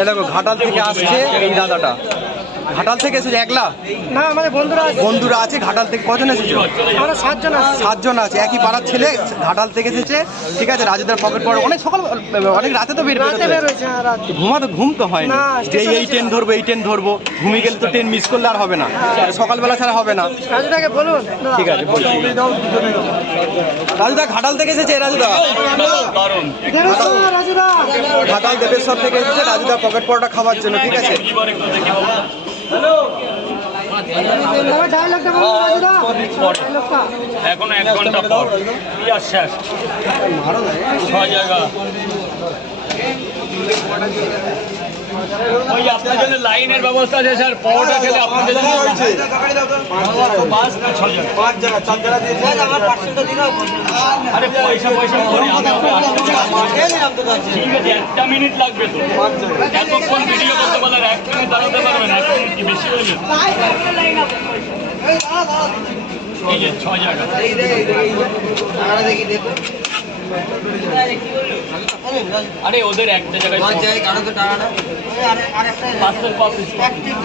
এই দেখো ঘাটাল থেকে আসছে এই দাদাটা। ঘাটাল থেকে এসেছে একলা না, আমাদের বন্ধুরা আছে ঘাটাল থেকে। কজন এসেছে? আমরা 7 জন আছি। 7 জন আছে, একই পাড়ার ছেলে ঘাটাল থেকে এসেছে। ঠিক আছে, রাজুদার পকেট পড়ে অনেক সকাল, অনেক রাতে তো রাতে বের হয়েছে। ঘুম তো হয় না, না, এই ট্রেন ধরবো এই ট্রেন ধরবো, ঘুমিয়ে গেলে তো ট্রেন মিস করলে আর হবে না, সকালবেলা ছাড়া হবে না। রাজুদাকে বলুন। ঠিক আছে, রাজুদা ঘাটাল থেকে এসেছে। রাজুদা ঘাটাল দেবেশ্বর থেকে এসেছে রাজুদা পকেট পরোটা খাওয়ার জন্য। ঠিক আছে, এখনো 1 ঘন্টা পর শেষ 6 জায়গা। ওই আপনার জন্য লাইনের ব্যবস্থা আছে স্যার, পরোটা খেলে আপনাদের জন্য আরে পয়সা করে ঠিক আছে, 1 মিনিট লাগবে তো, এতক্ষণ ভিডিও করতে পারলে 1 মিনিট দাঁড়াতে পারবেন? 1 মিনিট কি বেশি হয়ে যাবে? এই যে 6 জায়গা আরে ওদের একটা জায়গায় দাঁড়ানো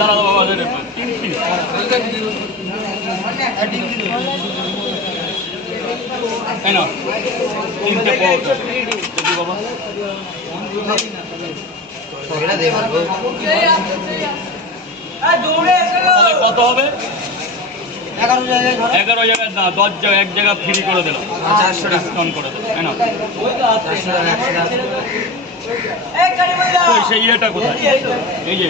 বাবা, ওদের 3 পিস তাই না, 3টে পরোটা দেখি বাবা। তাহলে কত হবে? 11 জায়গায় না, 10 জায়গায়, 1 জায়গা ফ্রি করে দিলাম, 400 ডিসকাউন্ট করে দিলাম, তাই না? ওই সেই ইয়েটা কোথায়? এই যে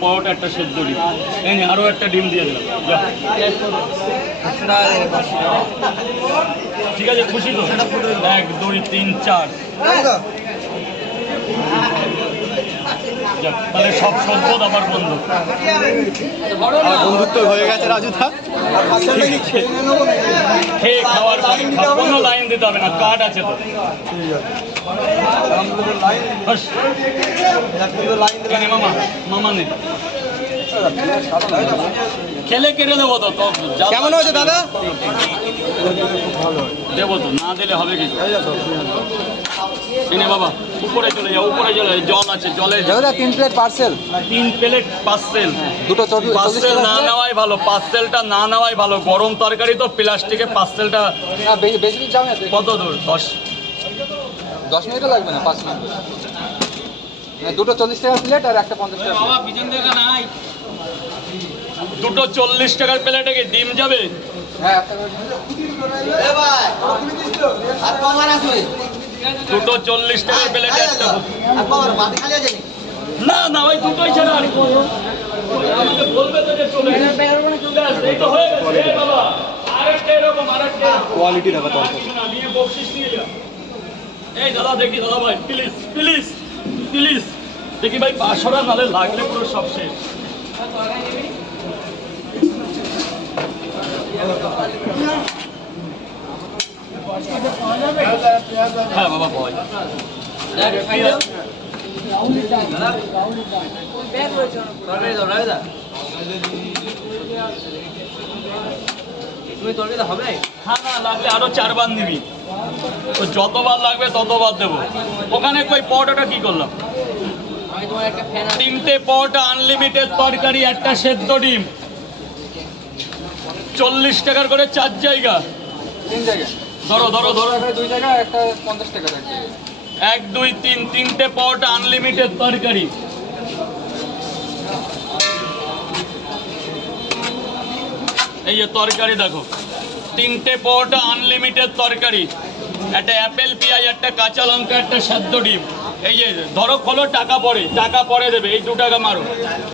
পরোটা একটা সেদ্ধ ডিম, এই যে আরও একটা ডিম দিয়ে দিলাম। ঠিক আছে, খুশি তো? 1 2 3 4 তাহলে সব সম্পদ আবার বন্ধু, বন্ধুত্ব হয়ে গেছে রাজুদা। খেয়ে খাওয়ার পরে কোনো লাইন দিতে হবে না, কার্ড আছে তো। মামা নেই, খেলে কেটে দেবো তো। কেমন হয়েছে দাদা? দেবো তো, না দিলে হবে কি? এনে বাবা উপরে চলে যাও, উপরে চলে যাও, জল আছে, জলে 3 প্লেট পার্সেল। 3 plate parcel. দুটো পার্সেল না নেওয়াই ভালো, পার্সেলটা না নেওয়াই ভালো। গরম তরকারি তো প্লাস্টিকে, পার্সেলটা বেশি যাবে। কত দূর? 10 মিনিটও লাগবে না, 5 মিনিট। দুটো 40 টাকা প্লেট আর একটা 50 টাকা। বাবা পিছন থেকে নাই, দুটো 40 টাকার প্লেটে কি ডিম যাবে? হ্যাঁ, দুটো 40 টাকার প্লেটে একটা না না, ওই দুটোই ছাড়া আর বলবে তো যে চলে এই তো হয়ে গেছে বাবা। আরেকটা এরকম, আরেকটা কোয়ালিটি দেখা দরকার। নিয়ে বকশিশ নিয়ে যা। এই দাদা দেখি, দাদা ভাই প্লিজ প্লিজ প্লিজ দেখি ভাই, 500 টাকা নালে লাগলে পুরো সব শেষ। হ্যাঁ বাবা ভয় লাগলে আরো 4 বার নিবি, তো যতবার লাগবে ততবার দেবো। ওখানে কই পরোটাটা কি করলাম? 3টে পরোটা, আনলিমিটেড তরকারি, একটা সেদ্ধ ডিম, 40 টাকার করে 4 জায়গা। 3 জায়গা ধরো ধরো ধরো, 2 জায়গা একটা 50 টাকা রাখবে। 1 2 3, 3টে পরোটা, আনলিমিটেড তরকারি। এই যে তরকারি দেখো, 3টে পরোটা, আনলিমিটেড তরকারি, একটা অ্যাপেল পেঁয়াজ, একটা কাঁচা লঙ্কা, একটা সেদ্ধ ডিম। এই যে ধরো খোলো, টাকা পরে দেবে, এই 2 টাকা মারো।